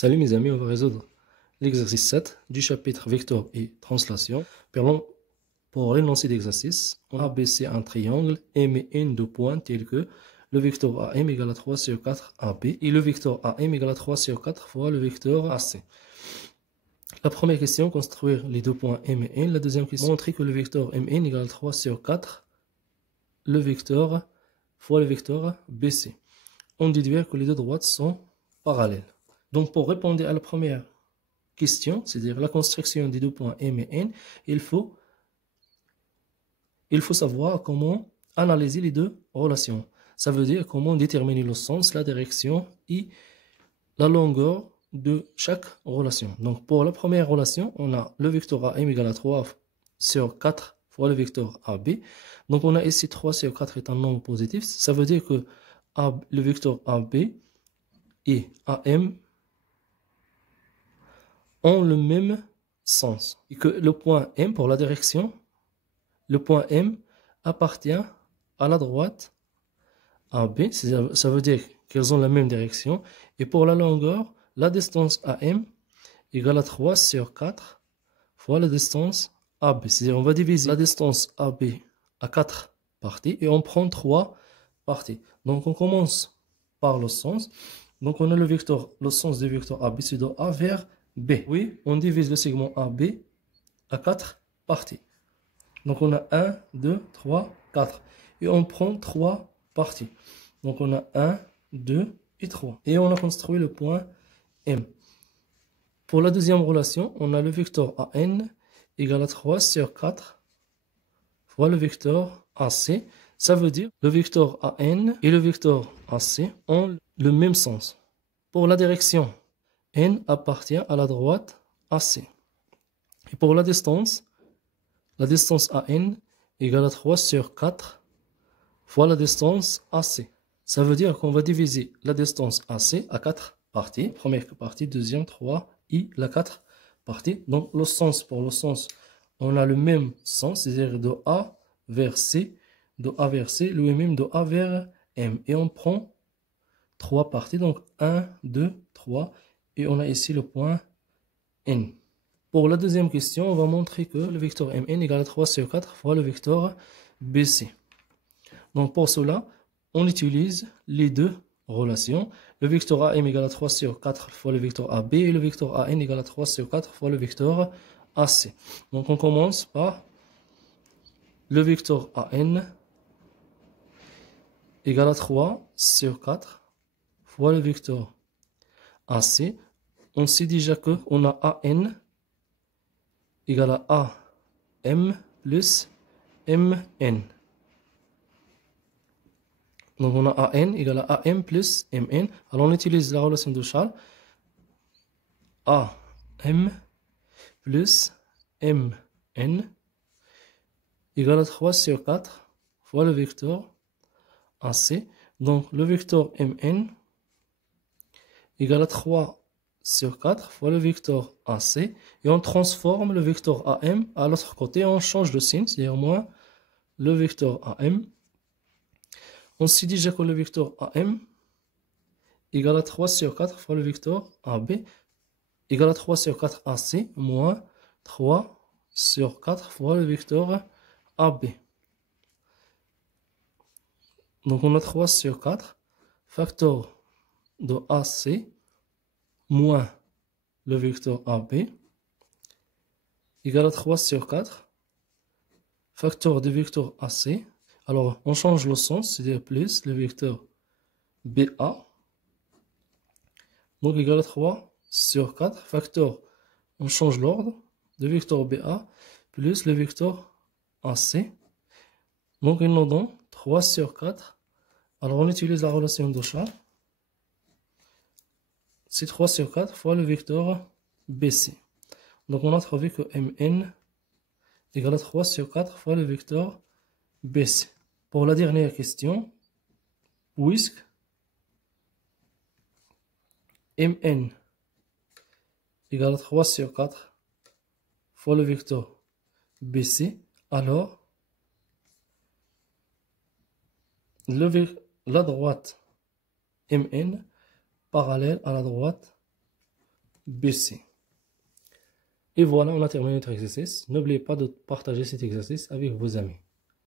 Salut mes amis, on va résoudre l'exercice 7 du chapitre vecteur et translation. Pour l'énoncé d'exercice, on a ABC un triangle émet n de points tels que le vecteur AM égale à 3 sur 4 AB et le vecteur AM égale à 3 sur 4 fois le vecteur AC. La première question, construire les deux points M et N. La deuxième question, montrer que le vecteur MN égale à 3 sur 4 le vecteur fois le vecteur BC. On déduire que les deux droites sont parallèles. Donc pour répondre à la première question, c'est-à-dire la construction des deux points M et N, il faut savoir comment analyser les deux relations. Ça veut dire comment déterminer le sens, la direction et la longueur de chaque relation. Donc pour la première relation, on a le vecteur AM égale à 3 sur 4 fois le vecteur AB. Donc on a ici 3 sur 4 est un nombre positif. Ça veut dire que le vecteur AB et AM ont le même sens. Et que le point M, pour la direction, le point M appartient à la droite AB. Ça veut dire qu'elles ont la même direction. Et pour la longueur, la distance AM égale à 3 sur 4 fois la distance AB. C'est-à-dire on va diviser la distance AB à 4 parties et on prend 3 parties. Donc on commence par le sens. Donc on a le sens du vecteur AB, c'est de A vers B. Oui, on divise le segment AB à 4 parties. Donc on a 1, 2, 3, 4. Et on prend 3 parties. Donc on a 1, 2 et 3. Et on a construit le point M. Pour la deuxième relation, on a le vecteur AN égale à 3 sur 4 fois le vecteur AC. Ça veut dire le vecteur AN et le vecteur AC ont le même sens. Pour la direction, N appartient à la droite AC. Et pour la distance AN égale à 3 sur 4 fois la distance AC. Ça veut dire qu'on va diviser la distance AC à 4 parties. Première partie, deuxième, 3 et la 4 parties. Donc le sens, pour le sens, on a le même sens, c'est-à-dire de A vers C, le même de A vers M. Et on prend 3 parties, donc 1, 2, 3. Et on a ici le point N. Pour la deuxième question, on va montrer que le vecteur MN égale à 3 sur 4 fois le vecteur BC. Donc pour cela, on utilise les deux relations. Le vecteur AM égale à 3 sur 4 fois le vecteur AB et le vecteur AN égale à 3 sur 4 fois le vecteur AC. Donc on commence par le vecteur AN égale à 3 sur 4 fois le vecteur AC. On sait déjà qu'on a AN égale à AM plus MN. Donc on a AN égale à AM plus MN. Alors on utilise la relation de Charles. AM plus MN égale à 3 sur 4 fois le vecteur AC. Donc le vecteur MN égale à 3 sur 4 fois le vecteur AC. Et on transforme le vecteur AM à l'autre côté. On change de signe, c'est-à-dire moins le vecteur AM. On sait déjà que le vecteur AM égale à 3 sur 4 fois le vecteur AB égale à 3 sur 4 AC moins 3 sur 4 fois le vecteur AB. Donc on a 3 sur 4 facteur de AC moins le vecteur AB égale à 3 sur 4 facteur du vecteur AC. Alors on change le sens, c'est-à-dire plus le vecteur BA. Donc égal à 3 sur 4 facteur, on change l'ordre, le vecteur BA plus le vecteur AC. Donc il nous donne 3 sur 4. Alors on utilise la relation d'Auchat. C'est 3 sur 4 fois le vecteur BC. Donc on a trouvé que MN égale à 3 sur 4 fois le vecteur BC. Pour la dernière question, puisque MN égale à 3 sur 4 fois le vecteur BC, alors la droite MN parallèle à la droite BC. Et voilà, on a terminé notre exercice. N'oubliez pas de partager cet exercice avec vos amis.